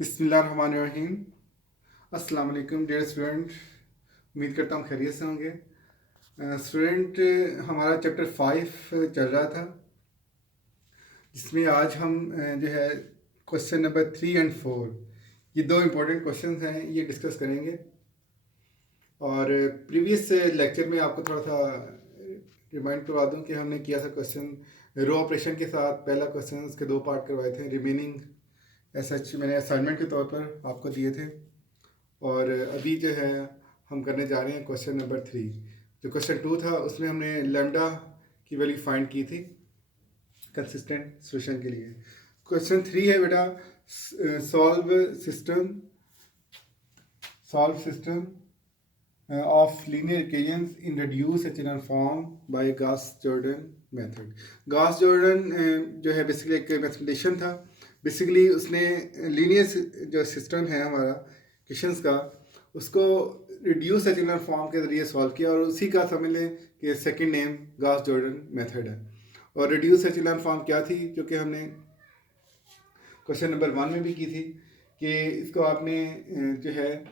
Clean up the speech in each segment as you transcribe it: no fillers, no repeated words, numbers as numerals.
बिस्मिल्लाहिर्रहमानिर्रहीम। अस्सलाम वालेकुम डियर स्टूडेंट, उम्मीद करता हूँ खैरियत से होंगे। स्टूडेंट, हमारा चैप्टर 5 चल रहा था, जिसमें आज हम जो है क्वेश्चन नंबर 3 और 4, ये दो इम्पोर्टेंट क्वेश्चन हैं, ये डिस्कस करेंगे। और प्रीवियस लेक्चर में आपको थोड़ा सा रिमाइंड करवा दूं कि हमने किया था क्वेश्चन रो ऑपरेशन के साथ। पहला क्वेश्चन, उसके दो पार्ट करवाए थे। रिमेनिंग ऐसा मैंने असाइनमेंट के तौर पर आपको दिए थे। और अभी जो है हम करने जा रहे हैं क्वेश्चन नंबर 3। जो क्वेश्चन 2 था उसमें हमने लैम्डा की वैल्यू फाइंड की थी कंसिस्टेंट सॉल्यूशन के लिए। क्वेश्चन 3 है बेटा, solve system of linear equations in reduced echelon form by Gauss-Jordan method। Gauss-Jordan जो है बेसिकली एक मैथमेटिशियन था। बेसिकली उसने लीनियर जो सिस्टम है हमारा इक्वेशंस का, उसको रिड्यूस एचेलॉन फॉर्म के ज़रिए सॉल्व किया, और उसी का समझ लें कि सेकंड नेम गॉस-जॉर्डन मेथड है। और रिड्यूस एचेलॉन फॉर्म क्या थी, जो कि हमने क्वेश्चन नंबर 1 में भी की थी, कि इसको आपने जो है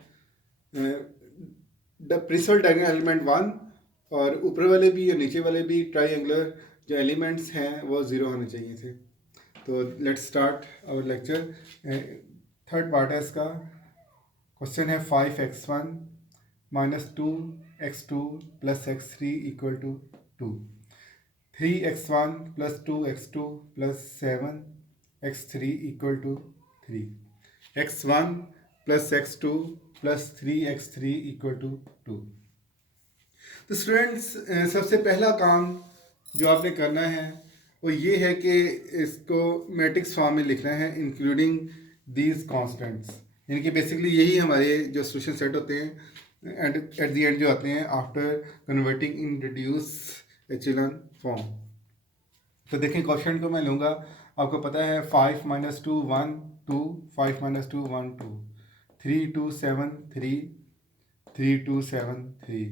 प्रिंसिपल डायगोनल एलिमेंट 1 और ऊपर वाले भी और नीचे वाले भी ट्राइंगुलर जो एलिमेंट्स हैं वो ज़ीरो होने चाहिए थे। तो let's start our lecture. Third part है इसका। क्वेश्चन है 5x1 minus 2x2 plus x3 equal to 2, 3x1 plus 2x2 plus 7x3 equal to 3, x1 plus x2 plus 3x3 equal to 2। तो स्टूडेंट्स, सबसे पहला काम जो आपने करना है वो ये है कि इसको मैट्रिक्स फॉर्म में लिखना है, इंक्लूडिंग दीज कॉन्स्टेंट्स। यानी कि बेसिकली यही हमारे जो सॉल्यूशन सेट होते हैं एट द एंड जो आते हैं after converting in reduce echelon form. तो देखें, क्वेश्चन को मैं लूँगा। आपको पता है 5 माइनस 2 1 2, 5 माइनस 2 1 2, 3 2 7 3, 3 2 7 3,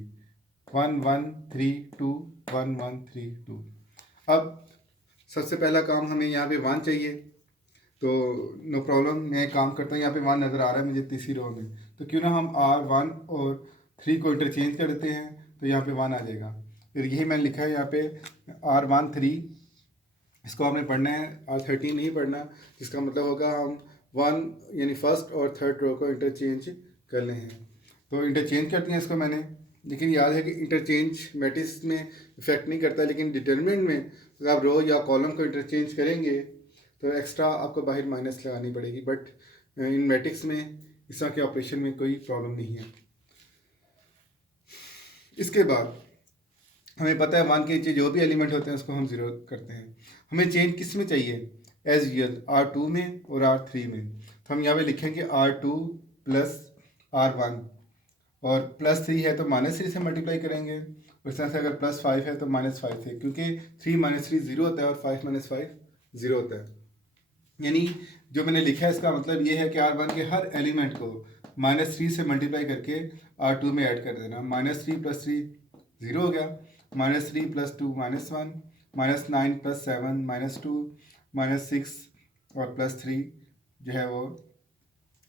1 1 3 2, 1 1 3 2। अब सबसे पहला काम हमें यहाँ पे 1 चाहिए, तो नो प्रॉब्लम, मैं काम करता हूँ। यहाँ पे 1 नज़र आ रहा है मुझे तीसरी रो में, तो क्यों ना हम R1 और 3 को इंटरचेंज कर देते हैं, तो यहाँ पे 1 आ जाएगा। फिर यही मैंने लिखा है यहाँ पे R1 3, इसको हमने पढ़ना है, R13 नहीं पढ़ना, जिसका मतलब होगा हम 1 यानी फर्स्ट और थर्ड रो को इंटरचेंज कर ले हैं। तो इंटरचेंज कर दिया इसको मैंने, लेकिन याद है कि इंटरचेंज मैट्रिक्स में इफेक्ट नहीं करता, लेकिन डिटरमिनेंट में अगर आप रो या कॉलम को इंटरचेंज करेंगे तो एक्स्ट्रा आपको बाहर माइनस लगानी पड़ेगी। बट इन मैट्रिक्स में इस तरह के ऑपरेशन में कोई प्रॉब्लम नहीं है। इसके बाद हमें पता है 1 के नीचे जो भी एलिमेंट होते हैं उसको हम ज़ीरो करते हैं। हमें चेंज किस में चाहिए? एज यूजल R2 में और R3 में। तो हम यहाँ पे लिखेंगे R2 प्लस R1, और प्लस 3 है तो माइनस 3 से मल्टीप्लाई करेंगे, और इस तरह से अगर प्लस 5 है तो माइनस 5 से, क्योंकि 3 माइनस 3 ज़ीरो होता है और 5 माइनस 5 ज़ीरो होता है। यानी जो मैंने लिखा है इसका मतलब ये है कि R1 के हर एलिमेंट को माइनस 3 से मल्टीप्लाई करके R2 में ऐड कर देना। माइनस 3 प्लस 3 ज़ीरो हो गया, minus 3 plus 2 minus 1, minus 9 plus 7 minus 2, minus 6 और प्लस 3 जो है वो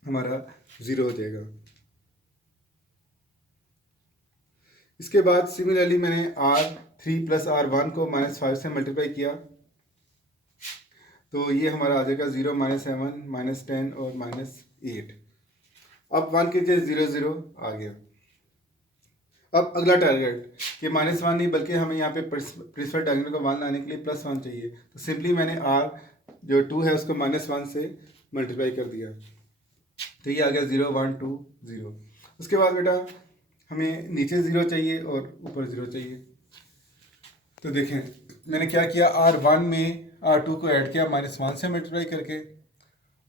हमारा ज़ीरो हो जाएगा। इसके बाद सिमिलरली मैंने R3 प्लस R1 को माइनस 5 से मल्टीप्लाई किया, तो ये हमारा आ जाएगा 0 माइनस 7 माइनस 10 और माइनस 8। अब 1 के जगह 0 0 आ गया। अब अगला टारगेट कि माइनस 1 नहीं, बल्कि हमें यहाँ पे प्रिंसिपल डायगोनल को 1 लाने के लिए प्लस 1 चाहिए। तो सिंपली मैंने R जो 2 है उसको माइनस 1 से मल्टीप्लाई कर दिया, तो ये आ गया 0 1 2 0। उसके बाद बेटा हमें नीचे 0 चाहिए और ऊपर 0 चाहिए। तो देखें मैंने क्या किया, R1 में R2 को ऐड किया माइनस 1 से मल्टीप्लाई करके,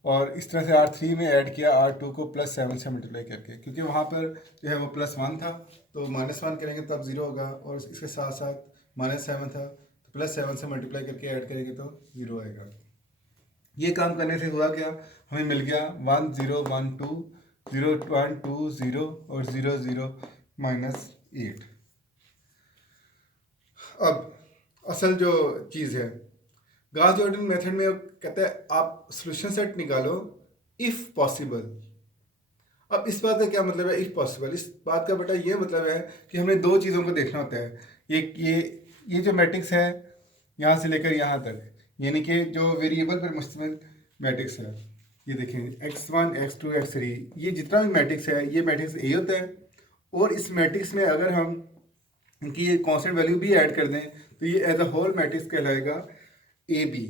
और इस तरह से R3 में ऐड किया R2 को प्लस 7 से मल्टीप्लाई करके, क्योंकि वहाँ पर जो है वो प्लस 1 था, तो माइनस 1 करेंगे तब 0 होगा, और इसके साथ साथ माइनस 7 था तो प्लस 7 से मल्टीप्लाई करके ऐड करेंगे तो 0 आएगा। ये काम करने से हुआ क्या, हमें मिल गया 1 0 1 2 0 1 2 0 और 0 0 माइनस 8। अब असल जो चीज़ है, गॉस जॉर्डन मेथड में कहता है आप सॉल्यूशन सेट निकालो इफ़ पॉसिबल। अब इस बात का क्या मतलब है इफ़ पॉसिबल? इस बात का बेटा ये मतलब है कि हमने दो चीज़ों को देखना होता है। ये जो मैट्रिक्स है यहाँ से लेकर यहाँ तक, यानी कि जो वेरिएबल पर मुश्तमिल मैट्रिक्स है, ये देखें x1 x2 x3, ये जितना भी मैट्रिक्स है ये मैट्रिक्स ए होता है। और इस मैट्रिक्स में अगर हम इनकी ये कांस्टेंट वैल्यू भी ऐड कर दें तो ये एज अ होल मैट्रिक्स कहलाएगा ए बी।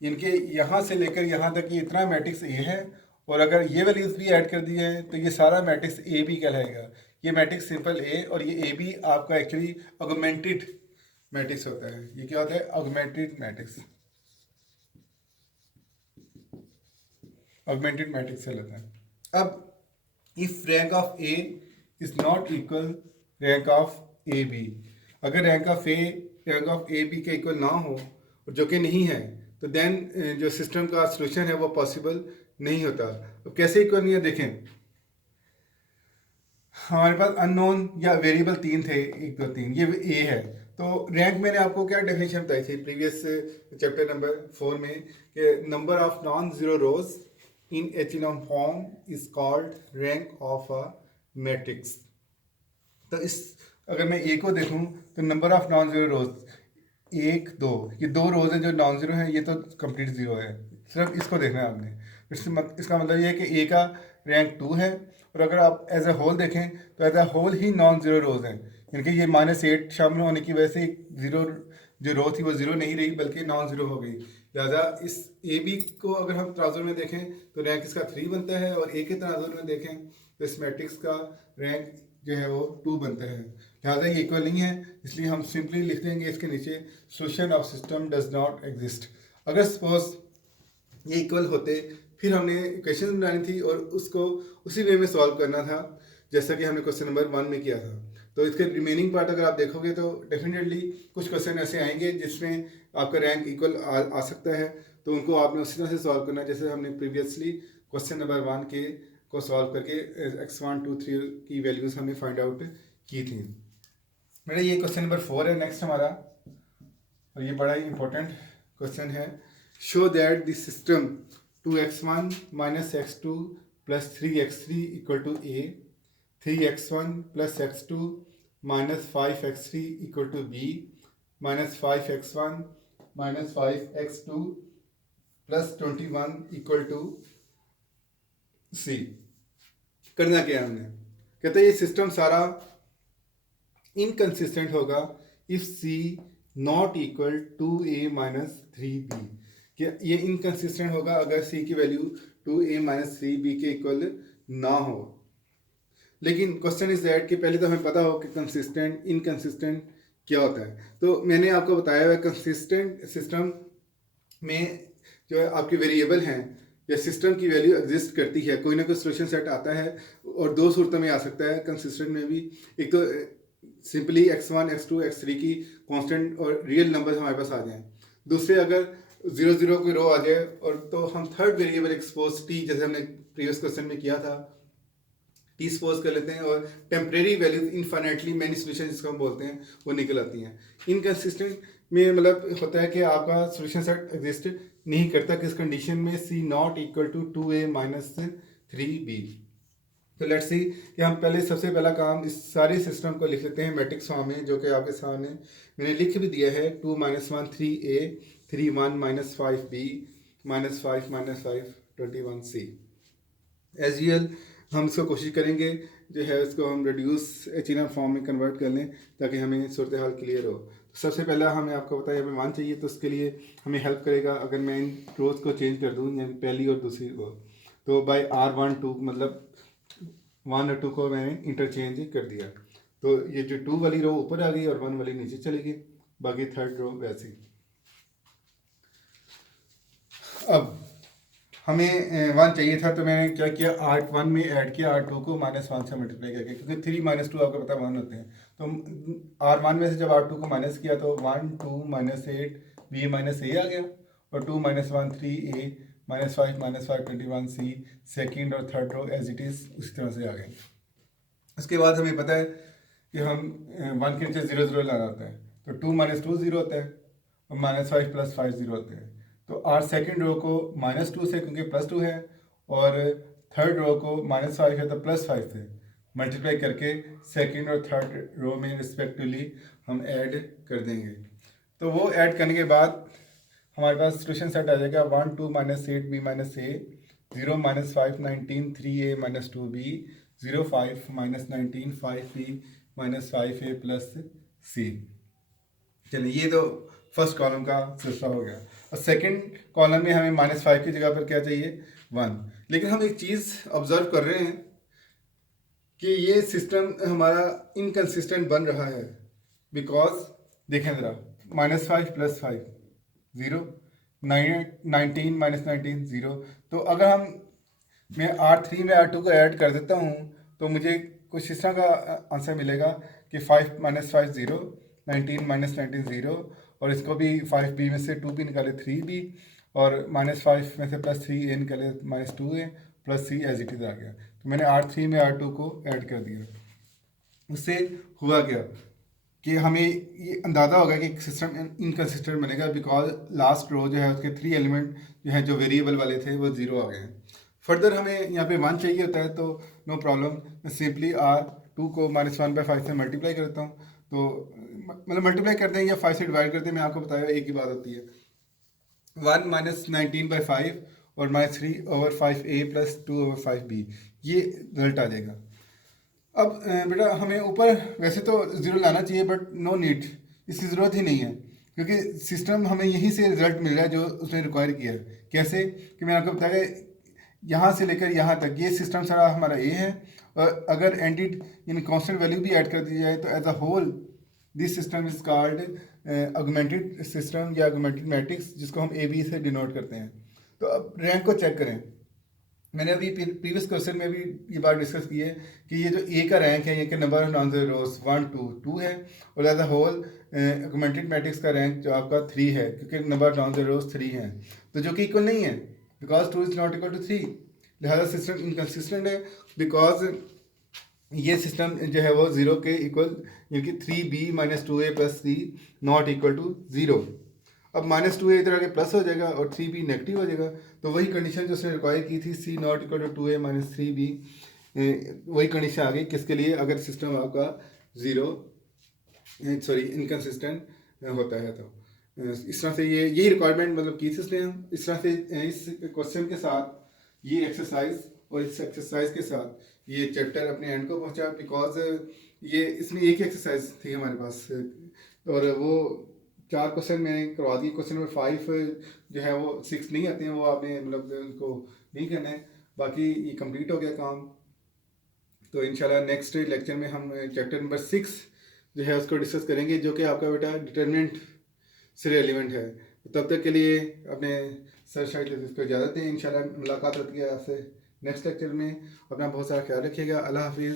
इनके यहाँ से लेकर यहाँ तक ये इतना मैट्रिक्स ए है, और अगर ये वैल्यूज भी ऐड कर दी है तो ये सारा मैट्रिक्स ए बी कहलाएगा। ये मैट्रिक्स सिंपल ए और ये ए बी आपका एक्चुअली ऑगमेंटेड मैट्रिक्स होता है। ये क्या होता है? Augmented matrix. ऑगमेंटेड मैट्रिक्स से लेता है। अब if rank of A is not equal rank of A B, अगर रैंक ऑफ ए बी के इक्वल ना हो, और जो कि नहीं है, तो देन जो सिस्टम का सोल्यूशन है वो पॉसिबल नहीं होता। अब कैसे इक्वल नहीं है देखें, हमारे पास अननोन या वेरिएबल तीन थे, 1 2 3, ये ए है। तो रैंक मैंने आपको क्या डेफिनेशन बताई थी प्रीवियस चैप्टर नंबर 4 में, कि number of non zero rows in echelon form is called rank of a matrix. तो इस अगर मैं ए को देखूं तो number of non zero rows 1 2, ये 2 रोज हैं जो नॉन जीरो हैं, ये तो कंप्लीट जीरो है। सिर्फ इसको देखना है आपने। इसका मतलब ये है कि ए का रैंक 2 है, और अगर आप एज ए होल देखें तो एज ए होल ही नॉन जीरो रोज हैं, यानी कि ये -8 शामिल होने की वजह से जीरो जो रो थी वो जीरो नहीं रही बल्कि नॉन जीरो हो गई। लिहाजा इस ए बी को अगर हम तनाजुर में देखें तो रैंक इसका 3 बनता है, और ए के तनाजुर में देखें तो इस मैट्रिक्स का रैंक जो है वो 2 बनता है। लिहाजा ये इक्वल नहीं है, इसलिए हम सिंपली लिख देंगे इसके नीचे solution of system does not exist. अगर सपोज ये इक्वल होते फिर हमने इक्वेशन बनानी थी और उसको उसी वे में सॉल्व करना था जैसा कि हमने क्वेश्चन नंबर 1 में किया था। तो इसके रिमेनिंग पार्ट अगर आप देखोगे तो डेफिनेटली कुछ क्वेश्चन ऐसे आएंगे जिसमें आपका रैंक इक्वल आ सकता है, तो उनको आपने उसी तरह से सॉल्व करना है जैसे हमने प्रीवियसली क्वेश्चन नंबर 1 के को सॉल्व करके x1 2 3 की वैल्यूज हमने फाइंड आउट की थी। मेरा ये क्वेश्चन नंबर 4 है नेक्स्ट हमारा, और ये बड़ा ही इंपॉर्टेंट क्वेश्चन है। Show that the system 2x1 minus x2 plus 3x3 equal to a, 3x1 plus x2 minus 5x3 equal to b, minus 5x1 minus 5x2 plus 21 equal to c। करना क्या हमने, कहते हैं ये सिस्टम सारा inconsistent होगा if c not equal to a minus 3b। कि ये इनकंसिस्टेंट होगा अगर c की वैल्यू 2a माइनस 3b के इक्वल ना हो। लेकिन क्वेश्चन इज दैट कि पहले तो हमें पता हो कि कंसिस्टेंट इनकंसिस्टेंट क्या होता है। तो मैंने आपको बताया हुआ कंसिस्टेंट सिस्टम में जो है आपके वेरिएबल हैं या सिस्टम की वैल्यू एग्जिस्ट करती है, कोई ना कोई सोल्यूशन सेट आता है, और दो सूरतों में आ सकता है कंसिस्टेंट में भी। एक तो सिंपली x1 x2 x3 की कांस्टेंट और रियल नंबर हमारे पास आ जाएं, दूसरे अगर 0 0 कोई रो आ जाए, और तो हम थर्ड वेरिएबल एक्सपोज t जैसे हमने प्रीवियस क्वेश्चन में किया था टी सपोज कर लेते हैं, और temporary values infinitely many solution जिसको हम बोलते हैं वो निकल आती हैं। इनकंसिस्टेंट में मतलब होता है कि आपका सोल्यूशन सेट एग्जिस्ट नहीं करता किस कंडीशन में, c not equal to 2a minus 3b। तो लेट्स सी कि हम पहले सबसे पहला काम इस सारे सिस्टम को लिख लेते हैं मैट्रिक्स फॉर्म में, जो कि आपके सामने मैंने लिख भी दिया है। 2 - 1 3a, 3 1 - 5b, -5 -5 21c। As usual हम इसको कोशिश करेंगे जो है उसको हम रिड्यूस एचेलॉन फॉर्म में कन्वर्ट कर लें ताकि हमें सूरत हाल क्लियर हो। तो सबसे पहला हमें आपको बताया हमें मान चाहिए, तो उसके लिए हमें हेल्प करेगा अगर मैं इन रोज को चेंज कर दूँ, यानी पहली और दूसरी को, तो बाय R1 2 मतलब 1 और 2 को मैंने इंटरचेंज कर दिया। तो ये जो 2 वाली रो ऊपर आ गई और 1 वाली नीचे चली गई, बाकी थर्ड रो वैसी। अब हमें 1 चाहिए था, तो मैंने क्या किया, R1 में ऐड किया, R2 को -1 से मल्टीप्लाई करके, क्योंकि 3 - 2 आपको पता 1 होते हैं। तो R1 में से जब R2 को माइनस किया तो 1 2 -8 b माइनस a आ गया, और 2 - 1 3a, -5 -5 21c। सेकेंड और third row as it is उसी तरह से आ गई। उसके बाद हमें पता है कि हम 1 के नीचे 0 0 लाना होता है, तो 2 - 2 0 होता है, और -5 + 5 0 होते हैं। तो आर सेकेंड रो को -2 से, क्योंकि +2 है, और थर्ड रो को -5 है तो +5 से मल्टीप्लाई करके सेकंड और थर्ड रो में रिस्पेक्टिवली हम ऐड कर देंगे। तो वो ऐड करने के बाद हमारे पास सोल्यूशन सेट आ जाएगा 1 2 -8b -a 0 -5 19 3a -2b 0 5 -19 5b -5a +c। चलिए ये तो फर्स्ट कॉलम का सिलसिला हो गया। और सेकंड कॉलम में हमें -5 की जगह पर क्या चाहिए 1। लेकिन हम एक चीज़ ऑब्जर्व कर रहे हैं कि ये सिस्टम हमारा इनकंसिस्टेंट बन रहा है। बिकॉज देखें ज़रा -5 + 5 0 19 -19 0। तो अगर मैं R3 में R2 को ऐड कर देता हूँ तो मुझे कुछ इस तरह का आंसर मिलेगा कि 5 -5 0 19 -19 0 और इसको भी 5b में से 2b निकाले 3b और -5 में से +3a निकाले -2a +c as it is आ गया। तो मैंने R3 में R2 को ऐड कर दिया। उससे हुआ क्या कि हमें ये अंदाज़ा होगा कि सिस्टम इनकंसिस्टेंट बनेगा बिकॉज लास्ट रो जो है उसके 3 एलिमेंट जो है जो वेरिएबल वाले थे वो 0 आ गए हैं। फर्दर हमें यहाँ पे 1 चाहिए होता है तो नो प्रॉब्लम, मैं सिंपली R2 को -1/5 से मल्टीप्लाई करता हूँ। तो मतलब मल्टीप्लाई करते हैं या 5 से डिवाइड करते हैं, मैं आपको बताया एक ही बात होती है। 1 -19/5 और -3/5a + 2/5b ये रिजल्ट आ जाएगा। अब बेटा हमें ऊपर वैसे तो 0 लाना चाहिए बट नो नीड, इसकी ज़रूरत ही नहीं है क्योंकि सिस्टम हमें यहीं से रिजल्ट मिल रहा है जो उसने रिक्वायर किया है। कैसे कि मैंने आपको बताया यहाँ से लेकर यहाँ तक ये सिस्टम सारा हमारा ए है और अगर एंटिड यानी कांस्टेंट वैल्यू भी ऐड कर दी जाए तो as a whole this system is called augmented system या ऑगमेंटेड मैट्रिक्स, जिसको हम ए बी से डिनोट करते हैं। तो अब रैंक को चेक करें। मैंने अभी प्रीवियस क्वेश्चन में भी ये बात डिस्कस की है कि ये जो ए का रैंक है ये कि number of non zero rows 1 2 2 है और as a whole augmented matrix का रैंक जो आपका 3 है क्योंकि number of non zero rows 3 हैं, तो जो कि इक्वल नहीं है because 2 is not equal to 3। लिहाजा सिस्टम इनकन्सिस्टेंट है बिकॉज ये सिस्टम जो है वो 0 के इक्वल यानी कि 3b -2a + c not equal to 0। अब -2a इधर आके प्लस हो जाएगा और 3b नेगेटिव हो जाएगा। तो वही कंडीशन जो उसने रिक्वायर की थी c not equal to 2a -3b, वही कंडीशन आ गई किसके लिए, अगर सिस्टम आपका इनकन्सिस्टेंट होता है। तो इस तरह से यही रिक्वायरमेंट मतलब की थी उसने। हम इस तरह से इस क्वेश्चन के साथ ये एक्सरसाइज और इस एक्सरसाइज के साथ ये चैप्टर अपने एंड को पहुंचा बिकॉज ये इसमें एक ही एक्सरसाइज थी हमारे पास और वो 4 क्वेश्चन मैंने करवा दिए। क्वेश्चन नंबर 5 जो है वो 6 नहीं आते हैं, वो आपने मतलब उनको नहीं करना है। बाकी ये कंप्लीट हो गया काम। तो इंशाल्लाह नेक्स्ट लेक्चर में हम चैप्टर नंबर 6 जो है उसको डिस्कस करेंगे जो कि आपका बेटा डिटर्मिनेंट से एलिमेंट है। तब तक के लिए अपने सर शायद इसको इजाज़त दें। इंशाल्लाह मुलाकात होती है आपसे नेक्स्ट लेक्चर में। अपना बहुत सारा ख्याल रखिएगा। अल्लाह हाफिज़।